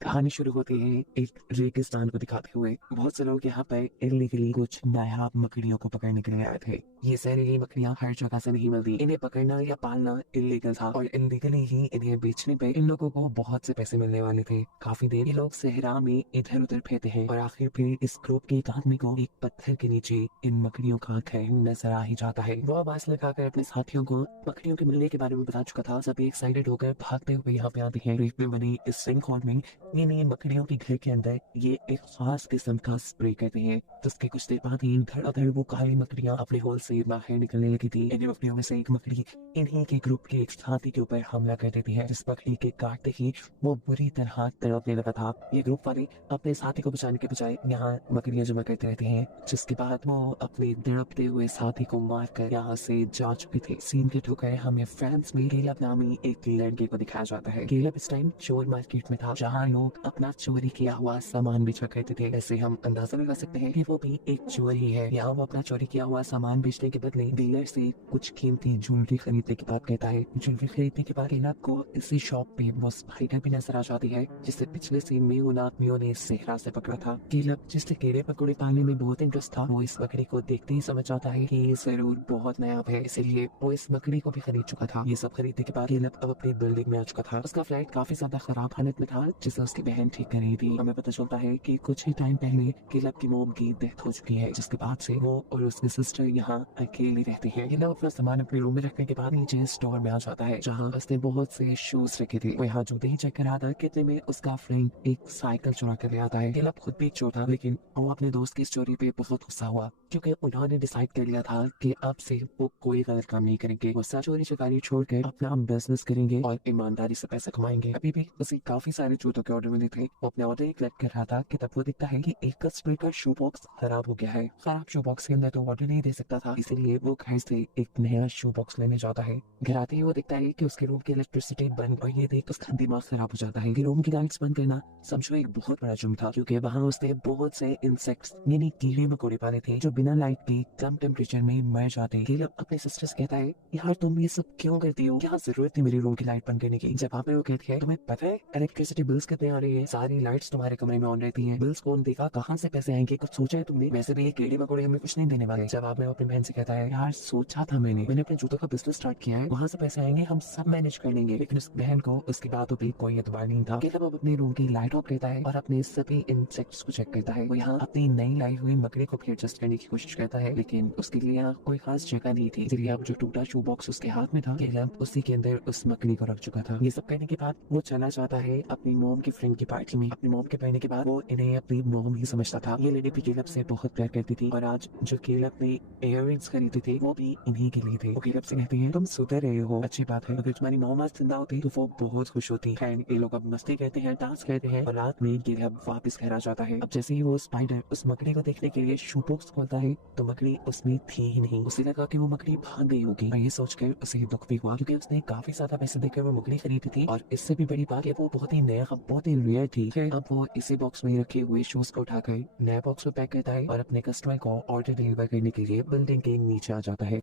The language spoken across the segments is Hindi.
कहानी शुरू होती है एक रेगिस्तान को दिखाते हुए। बहुत से लोग यहाँ पर इलीगली कुछ नायाब मकड़ियों को पकड़ने के लिए आए थे। ये जहरीली मकड़ियाँ हर जगह से नहीं मिलती। इन्हें पकड़ना या पालना इलीगल था और इलीगली ही इन्हें बेचने पे इन लोगों को बहुत से पैसे मिलने वाले थे। काफी देर ये लोग सहरा में इधर उधर फेरते हैं और आखिर फिर इस ग्रुप के एक आदमी को एक पत्थर के नीचे इन मकड़ियों का खैर नजर आ ही जाता है। वो आवाज लगाकर अपने साथियों को मकड़ियों के मिलने के बारे में बता चुका था। सभी एक्साइटेड होकर भागते हुए यहाँ पे आते हैं। रेत में बनी इस सिंक होल में ये मकड़ियों के घर के अंदर ये एक खास किस्म का स्प्रे करते हैं। तो उसके कुछ देर बाद ही धड़ाधड़ वो काली मकड़ियां अपने होल से बाहर निकलने लगी थी। इन मकड़ियों में से एक मकड़ी इन्हीं के ग्रुप के एक साथी के ऊपर हमला कर देती है, जिस मकड़ी के काटते ही वो बुरी तरह तड़पने लगा था। ये ग्रुप वाले अपने साथी को बचाने के बजाय यहाँ मकड़ियां जमा करते रहते हैं, जिसके बाद वो अपने तड़पते हुए साथी को मार कर यहाँ से जा चुके थे। सीन के ठोकर हमें फ्रांस में केलब नामी एक लड़के को दिखाया जाता है। केलब इस टाइम चोर मार्केट में था, जहाँ लोग अपना चोरी किया हुआ सामान बेचा करते थे। ऐसे हम अंदाजा लगा सकते हैं कि वो भी एक चोर ही है। यहाँ वो अपना चोरी किया हुआ सामान बेचने के बदले डीलर से कुछ कीमती ज्वेलरी खरीदने की बात कहता है। ज्वेलरी खरीदने के बाद केलब को इसी शॉप पे वो स्पाइडर भी नजर आ जाती है, जिसे पिछले सीन में उन आदमियों ने सेहरा से पकड़ा था। केलब जिससे कीड़े पकौड़े पालने में बहुत इंटरेस्ट था, वो इस मकड़ी को देखते ही समझ जाता है कि ये जरूर बहुत नायाब है, इसीलिए वो इस मकड़ी को भी खरीद चुका था। ये सब खरीदने के बाद केलब अब अपनी बिल्डिंग में आ चुका था। उसका फ्लैट काफी ज्यादा खराब हालत में था, जिसे उसकी बहन ठीक कर रही थी। हमें पता चलता है कि कुछ ही टाइम पहले केलब की मॉम की डेथ हो चुकी है, जिसके बाद से वो और उसकी सिस्टर यहाँ अकेले रहती हैं। केलब अपना सामान अपने रूम में रखने के बाद नीचे स्टोर में आ जाता है, जहाँ उसने बहुत से शूज रखे थे। वो यहाँ जूते ही चेक कर रहा था, कितने में उसका फ्रेंड एक साइकिल चुरा कर ले आता है। केलब खुद भी एक चोर था, लेकिन वो अपने दोस्त की स्टोरी पे बहुत गुस्सा हुआ, क्योंकि उन्होंने डिसाइड कर लिया था कि अब से वो कोई गलत काम नहीं करेंगे। वो चोरी चकारी छोड़कर अपना बिजनेस करेंगे और ईमानदारी से पैसा कमाएंगे। अभी भी उसे काफी सारे जूतों के ऑर्डर मिले थे। वो अपने ऑर्डर कलेक्ट कर रहा था कि तब वो दिखता है कि एक कस्टमर का शू बॉक्स खराब हो गया है। खराब शू बॉक्स के अंदर तो ऑर्डर नहीं दे सकता था, इसीलिए वो घर से एक नया शू बॉक्स लेने जाता है। घर आते ही वो दिखता है कि उसके रूम की इलेक्ट्रिसिटी बंद, और ये देख उसका दिमाग खराब हो जाता है कि रूम की लाइट्स बंद करना समझो एक बहुत बड़ा जुर्म था, क्योंकि वहाँ उसने बहुत से इंसेक्ट्स यानी कीड़े मकोड़े पाले थे जो बिना लाइट के कम टेम्परेचर में मर जाते। केलब अपने सिस्टर से कहता है, यार तुम ये सब क्यों करती हो, क्या जरूरत थी मेरी रूम की लाइट बंद करने की। जब आपने वो कहती है, तुम्हें पता है इलेक्ट्रिसिटी बिल्स कितने आ रही है, सारी लाइट्स तुम्हारे कमरे में ऑन रहती हैं, बिल्स कौन देगा, कहाँ से पैसे आएंगे, कुछ सोचा है तुमने, वैसे भी ये कीड़े मकोड़े हमें कुछ नहीं देने वाले। जब आपने अपनी बहन से कहता है, यार सोचा था मैंने अपने जूतों का बिजनेस स्टार्ट किया है, वहाँ से पैसे आएंगे, हम सब मैनेज कर लेंगे। लेकिन उस बहन को उसकी बातों पर कोई एतबार नहीं था। केलब अब अपने रूम की लाइट ऑफ करता है और अपने सभी इंसेक्ट्स को चेक करता है। वो यहाँ अपनी नई लाई हुई मकड़ी को भी एडजस्ट करने की कोशिश करता है, लेकिन उसके लिए यहाँ कोई खास जगह नहीं थी, इसलिए अब जो टूटा शू बॉक्स उसके हाथ में था, केलब उसी के अंदर उस मकड़ी को रख चुका था। ये सब करने के बाद वो चला जाता है अपनी मॉम की फ्रेंड की पार्टी में। अपनी मॉम के पढ़ने के बाद वो इन्हें अपनी मॉम ही समझता था। ये लेडी भी केलब से बहुत प्यार करती थी, और आज जो केलब ने इयररिंग्स खरीदे थे वो भी इन्हीं के लिए थे। वो केलब से कहती है, तुम सुधर रहे हो, अच्छी बात है, अगर तुम्हारी मॉम आज जिंदा होती तो वो बहुत खुश होती। खैर ये लोग अब मस्ती करते हैं, डांस करते हैं, और रात में केलब वापस घर आ जाता है। अब जैसे ही वो स्पाइडर उस मकड़ी को देखने के लिए शू बॉक्स खोलता है, तो मकड़ी उसमें थी ही नहीं। उसे लगा कि वो मकड़ी भाग गई होगी, और ये सोचकर उसे दुख भी हुआ, क्योंकि उसने काफी ज्यादा पैसे देकर वो मकड़ी खरीदी थी, और इससे भी बड़ी बात है वो बहुत ही नया, बहुत ही रेयर थी। फिर अब वो इसी बॉक्स में रखे हुए शूज को उठाकर नया बॉक्स में पैक करता है और अपने कस्टमर को ऑर्डर डिलीवर करने के लिए बिल्डिंग के नीचे आ जाता है।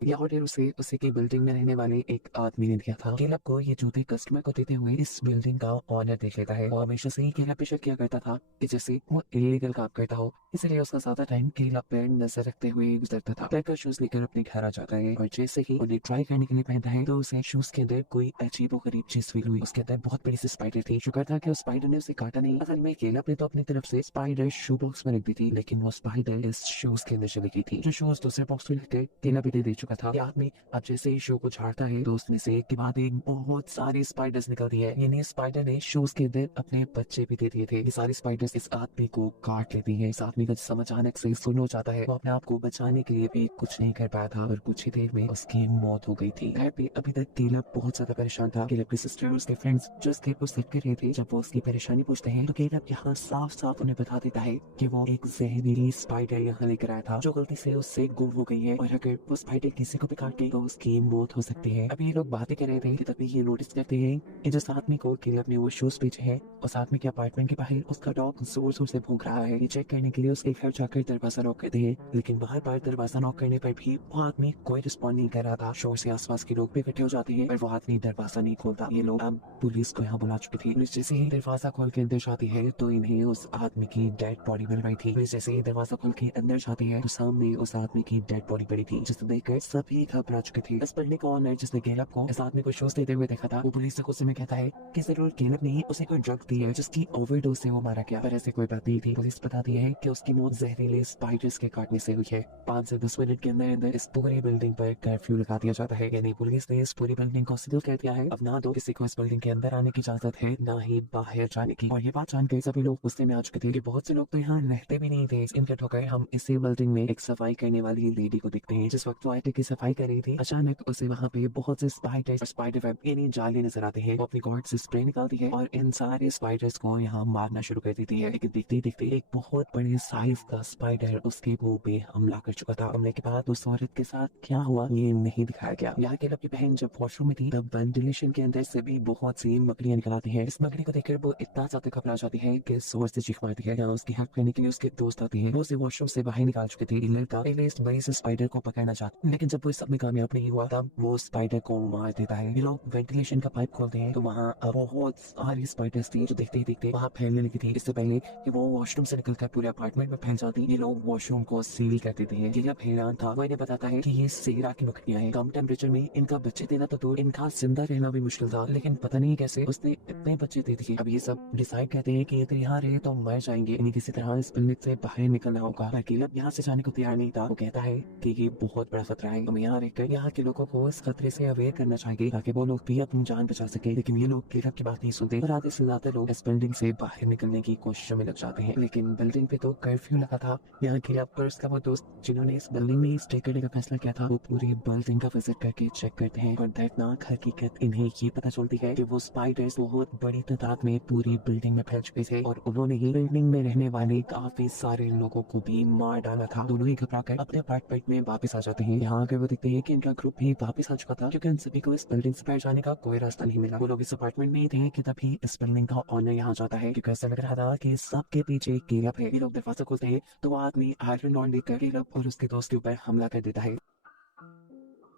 यह ऑर्डर उसे उसी की बिल्डिंग में रहने वाले एक आदमी ने दिया था। केलब को ये जूते कस्टमर को देते हुए इस बिल्डिंग का ऑनर देख लेता है, और हमेशा से ही केलब पे शक किया करता था कि जैसे वो इलीगल काम करता हो, इसलिए उसका ज्यादा टाइम केलब पर नजर रखते हुए गुजरता था। पैकर शूज लेकर अपने घर आ जाता है, और जैसे ही उन्हें ट्राई करने के लिए पहनता है, तो उसे शूज के अंदर कोई अजीबो गरीब चीज फील हुई। उसके अंदर बहुत बड़ी सी स्पाइडर थी। शुक्र था कि उस स्पाइडर ने उसे काटा नहीं। असल में केलब ने तो अपनी तरफ से स्पाइडर शू बॉक्स में रख दी थी, लेकिन वो स्पाइडर इस शूज के अंदर चली गई थी। जो शूज दूसरे बॉक्स में रखकर केलब दे चुका था। ये आदमी अब जैसे ही शो को झाड़ता है, तो उसमें से एक के बाद एक बहुत सारी स्पाइडर्स निकलती है। यानी स्पाइडर ने शूज के अंदर अपने बच्चे भी दे दिए थे। ये सारी स्पाइडर्स इस आदमी को काट लेती हैं। इस आदमी का जिस्म अचानक से सुन्न हो जाता है। वो अपने आप को बचाने के लिए भी कुछ नहीं कर पाया था, और कुछ ही देर में उसकी मौत हो गई थी। घर पे अभी तक केलब बहुत ज्यादा परेशान था। केलब की सिस्टर और उसके फ्रेंड्स जो उसके को देख कर रहे थे, जब वो उसकी परेशानी पूछते हैं, तो केलब यहाँ साफ साफ उन्हें बता देता है कि वो एक जहरीली स्पाइडर यहाँ लेकर आया था, जो गलती से उससे गुम हो गई है, और अगर वो स्पाइडर किसी को भी काट के तो उसकी मौत हो सकती है। अभी ये लोग बातें कर रहे थे कि तभी ये नोटिस करते हैं कि जिस आदमी को केलप ने वो शूज बेचे हैं उस आदमी के अपार्टमेंट के बाहर उसका डॉग जोर जोर से भौंक रहा है। ये चेक करने के लिए उसके घर जाकर दरवाजा नॉक करते हैं, लेकिन बाहर बार दरवाजा नॉक करने पर भी वो आदमी कोई रिस्पॉन्ड नहीं कर रहा था। शोर से आसपास के लोग भी इकट्ठे हो जाते हैं पर वो आदमी दरवाजा नहीं खोलता। ये लोग अब पुलिस को यहाँ बुला चुके थे। पुलिस जैसे ही दरवाजा खोल के अंदर जाती है तो इन्हें उस आदमी की डेड बॉडी मिल रही थी। पुलिस जैसे ही दरवाजा खोल के अंदर जाती है तो सामने उस आदमी की डेड बॉडी पड़ी थी, जिसे देखकर सभी घबरा चुके थे। इस बिल्डिंग का ओनर जिसने केलप को इस आदमी को शूज देते हुए देखा था वो पुलिस से गुस्से में कहता है कि जरूर केलप ने उसे कोई ड्रग दी है जिसकी ओवरडोज से वो मारा गया, पर ऐसे कोई बात नहीं थी। पुलिस बताती है कि उसकी मौत जहरीले स्पाइडर्स के काटने से हुई है। 5 से 10 मिनट के अंदर अंदर इस पूरी बिल्डिंग पर कर्फ्यू लगा दिया जाता है, यानी पुलिस ने इस पूरी बिल्डिंग को सील कर दिया है। अब ना तो किसी को इस बिल्डिंग के अंदर आने की इजाजत है ना ही बाहर जाने की। और ये बात जानकर सभी लोग गुस्से में आ चुके थे कि बहुत से लोग तो यहाँ रहते भी नहीं थे। इनकट होकर हम इसी बिल्डिंग में एक सफाई करने वाली लेडी को देखते हैं। जिस वक्त वो आटे की सफाई कर रही थी अचानक उसे वहाँ पे बहुत से स्पाइडर्स और स्पाइडर वेब यानी जाले नजर आते हैं। वो अपनी गॉड से स्प्रे निकालती है और इन सारे स्पाइडर्स को यहाँ मारना शुरू कर देती है। लेकिन देखते ही देखते एक बहुत बड़े साइज का स्पाइडर उसके मुंह पे हमला कर चुका था। हमले के बाद उस औरत के साथ क्या हुआ ये नहीं दिखाया गया। यहाँ केलप की बहन जब वॉशरूम में थी तब वेंटिलेशन के अंदर से भी बहुत सी मकड़ियां निकल आती है। इस मकड़ी को देखकर वो इतना ज्यादा घबरा जाती है कि जोर से चीख मारती है। यहाँ उसकी हेल्प करने के लिए उसके दोस्त आते हैं। वो उसे वॉशरूम से बाहर निकाल चुके थे। लड़का पहले इस बड़ी से स्पाइडर को पकड़ना चाहता, लेकिन जब वो इस सब में कामयाब नहीं हुआ तब वो स्पाइडर को मार देता है। ये लोग वेंटिलेशन का पाइप खोलते हैं तो वहाँ बहुत सारी स्पाइडर्स थी जो देखते ही देखते वहाँ फैलने लगी थी। इससे पहले कि वो वॉशरूम से निकलकर पूरे अपार्टमेंट में फैल जाती, ये लोग वॉशरूम को सील कर देते हैं। ये हैरान था, वो इन्हें बताता है कि ये सेरा की मकड़ियां हैं। कम टेम्परेचर में इनका बच्चे देना तो दूर इनका जिंदा रहना भी मुश्किल था, लेकिन पता नहीं कैसे उसने इतने बच्चे दे दिए। अब ये सब डिसाइड करते हैं कि ये तो यहाँ रहे तो मर जाएंगे, इन्हें किसी तरह इस बिल्डिंग से बाहर निकलना होगा। पर केलप यहाँ से जाने को तैयार नहीं था। वो कहता है कि ये बहुत बड़ा खतरा है, हम यहाँ रहकर यहाँ के लोगों को इस खतरे से अवेयर करना चाहिए ताकि वो लोग भी अपनी जान बचा सके। लेकिन ये लोग केलप की बात नहीं सुनते और आधे से ज्यादा लोग इस बिल्डिंग से बाहर निकलने की कोशिश में लग जाते हैं। लेकिन बिल्डिंग पे तो कर्फ्यू लगा था। यहाँ केलप और उसका वो दोस्त जिन्होंने इस बिल्डिंग में स्टे करने का फैसला किया था वो पूरी बिल्डिंग का विजिट करके चेक करते हैं और दर्दनाक हकीकत इन्हें ये पता चलती है कि वो स्पाइडर्स बहुत बड़ी तादाद में पूरी बिल्डिंग में फैल चुके थे और उन्होंने ही बिल्डिंग में रहने वाले काफी सारे लोगों को भी मार डाला था। दोनों ही घबरा कर अपने अपार्टमेंट में वापस आ जाते हैं। यहाँ आकर वो देखते हैं कि इनका ग्रुप भी वापस आ चुका था क्योंकि उन सभी को इस बिल्डिंग से बाहर जाने का कोई रास्ता नहीं मिला। वो लोग इस अपार्टमेंट में ही थे कि तभी इस बिल्डिंग का ओनर यहाँ जाता है क्योंकि ऐसा लग रहा था कि सबके पीछे केलप है। ये लोग दरवाजा खोलते हैं तो वो आदमी आयरन रॉड लेकर केलप और उसके दोस्त के ऊपर हमला कर देता है।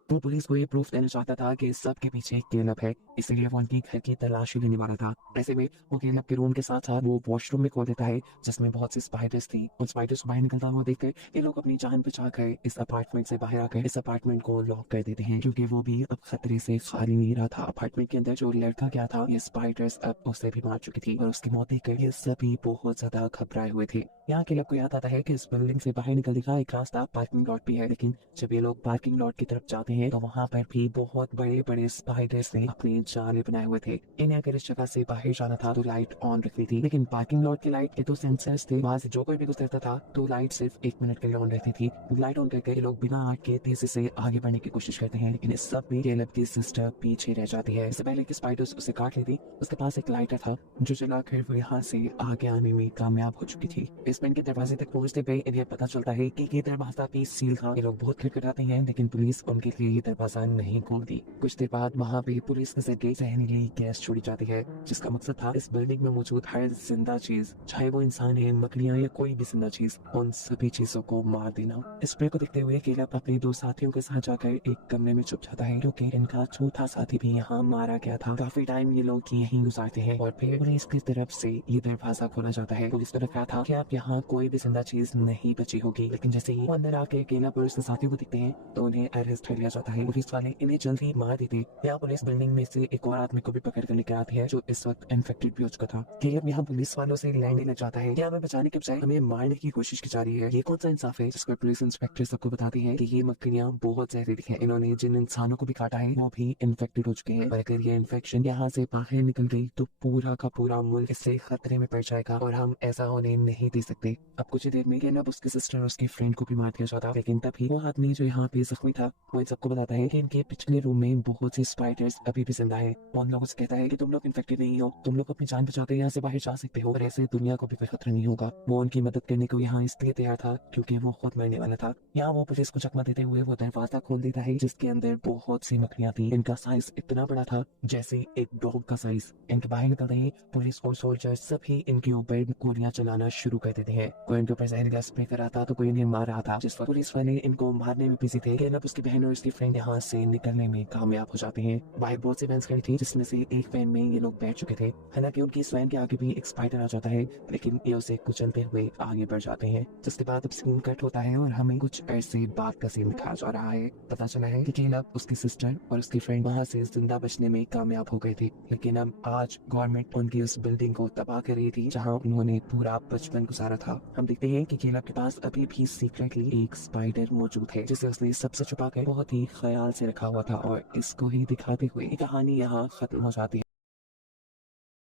वो पुलिस को ये प्रूफ देना चाहता था कि सबके पीछे केलप है, इसलिए वो उनकी घर की तलाशी लेने वाला था। ऐसे में वो केलप के रूम के साथ साथ वो वॉशरूम में खोल देता है जिसमें बहुत सी स्पाइडर्स थी। उन स्पाइडर्स को बाहर निकलता हुआ देखकर ये लोग अपनी जान बचा कर इस अपार्टमेंट से बाहर आकर इस अपार्टमेंट को लॉक कर देते हैं क्योंकि वो भी अब खतरे से खाली नहीं रहा था। अपार्टमेंट के अंदर जो लड़का गया था ये स्पाइडर्स अब उसे भी मार चुकी थी और उसकी मौत देखकर ये सभी बहुत ज्यादा घबराए हुए थे। यहाँ केलप को याद आता है कि इस बिल्डिंग से बाहर निकलने का एक रास्ता पार्किंग लॉट भी है, लेकिन जब ये लोग पार्किंग लॉट की तरफ जाते हैं तो वहाँ पर भी बहुत बड़े बड़े स्पाइडर्स ने अपने जाले बनाए हुए थे। इन्हें अगर इस जगह से बाहर जाना था तो लाइट ऑन रखनी थी, लेकिन पार्किंग लॉट की लाइट के तो सेंसर्स थे, वहाँ से जो कोई भी गुजरता था तो लाइट सिर्फ 1 मिनट के लिए ऑन रहती थी। लाइट ऑन करके ये लोग बिना आग के तेजी से आगे बढ़ने की कोशिश करते हैं, लेकिन इस सब में केलप की सिस्टर पीछे रह जाती है। इससे पहले कि स्पाइडर्स उसे काट लेती उसके पास एक लाइटर था जो जलाकर वो यहाँ से आगे आने में कामयाब हो चुकी थी। बेसमेंट के दरवाजे तक पहुंचते पे इन्हें पता चलता है कि ये दरवाजा भी सील था। ये लोग बहुत खटखटाते हैं लेकिन पुलिस उनके लिए ये दरवाजा नहीं खोलती। कुछ देर बाद वहाँ पे पुलिस के जरिए जहरीली गैस छोड़ी जाती है जिसका मकसद था इस बिल्डिंग में मौजूद हर जिंदा चीज, चाहे वो इंसान है, मकड़ियाँ या कोई भी जिंदा चीज, उन सभी चीजों को मार देना। इस स्प्रे को देखते हुए केलप अपने 2 साथियों के साथ जाकर एक कमरे में छुप जाता है क्योंकि इनका चौथा साथी भी यहाँ मारा गया था। काफी टाइम ये लोग यहीं गुजारते हैं और फिर पुलिस की तरफ से ये दरवाजा खोला जाता है। पुलिस को लगा था कि अब यहाँ कोई भी जिंदा चीज नहीं बची होगी, लेकिन जैसे ही वो अंदर आके केलप और उसके साथियों को दिखते हैं तो उन्हें अरेस्ट कर लिया जाता है। पुलिस वाले इन्हें जल्दी मार देते। यहाँ पुलिस बिल्डिंग में से एक और आदमी को भी पकड़ कर लेकर आती है जो इस वक्त इन्फेक्टेड भी हो चुका था। केलप यहाँ पुलिस वालों से लैंड लेना चाहता है कि हमें बचाने के बजाय हमें मारने की कोशिश की जा रही है। ये कौन सा इंसाफ है? जिस पर पुलिस इंस्पेक्टर सबको बताती है कि ये मकड़ियाँ बहुत जहरीली हैं, इन्होंने जिन इंसानों को भी काटा है वो भी इन्फेक्टेड हो चुके हैं और अगर ये इन्फेक्शन यहाँ से बाहर निकल गई तो पूरा का पूरा मुल्क इससे खतरे में पड़ जाएगा और हम ऐसा होने नहीं दे सकते। अब कुछ ही देर में केलप उसके सिस्टर और उसके फ्रेंड को भी मार दिया जाता, लेकिन तभी वो आदमी जो यहाँ पे जख्मी था वो इन सबको उनको बताता है कि इनके पिछले रूम में बहुत सी स्पाइडर्स अभी भी जिंदा है। वो उन लोगों से कहता है कि तुम लोग इन्फेक्टेड नहीं हो, तुम लोग अपनी जान बचाते यहाँ से बाहर जा सकते हो और ऐसे दुनिया को भी कोई खतरा नहीं होगा। वो उनकी मदद करने को यहाँ इसलिए तैयार था क्योंकि वो खुद मरने वाला था। यहाँ वो पुलिस को चकमा देते हुए वो दरवाजा खोल देता है जिसके अंदर बहुत सी मकड़ियाँ थी। इनका साइज इतना बड़ा था जैसे एक डॉग का साइज। इनके बाहर निकलते ही पुलिस और सोल्जर सभी इनके ऊपर गोलियां चलाना शुरू कर देते हैं। कोई इनके ऊपर जहरीला स्प्रे कर रहा था तो कोई इन्हें मार रहा था। जिस वक्त पुलिस वाले इनको मारने में बिजी थे, कैलब उसकी बहन और उसकी फ्रेंड यहाँ से निकलने में कामयाब हो जाते हैं। बाहर बहुत सी वैन्स खड़ी थी जिसमें से एक वैन में ये लोग बैठ चुके थे। हालांकि उनकी इस वैन के आगे भी एक स्पाइडर आ जाता है, लेकिन ये उसे कुचलते हुए आगे बढ़ जाते हैं। जिसके बाद अब सीन कट होता है और हमें कुछ ऐसे बाद का सीन दिखाया जा रहा है। पता चला है कि कैलब, उसकी सिस्टर और उसकी फ्रेंड वहाँ से जिंदा बचने में कामयाब हो गए थे, लेकिन अब आज गवर्नमेंट उनकी उस बिल्डिंग को तबाह कर रही थी जहाँ उन्होंने पूरा बचपन गुजारा था। हम देखते हैं कि कैलब के पास अभी भी सीक्रेटली एक स्पाइडर मौजूद है जिसे उसने सबसे छुपा कर बहुत ही ख्याल से रखा हुआ था, और इसको ही दिखाते हुए कहानी यहाँ खत्म हो जाती है।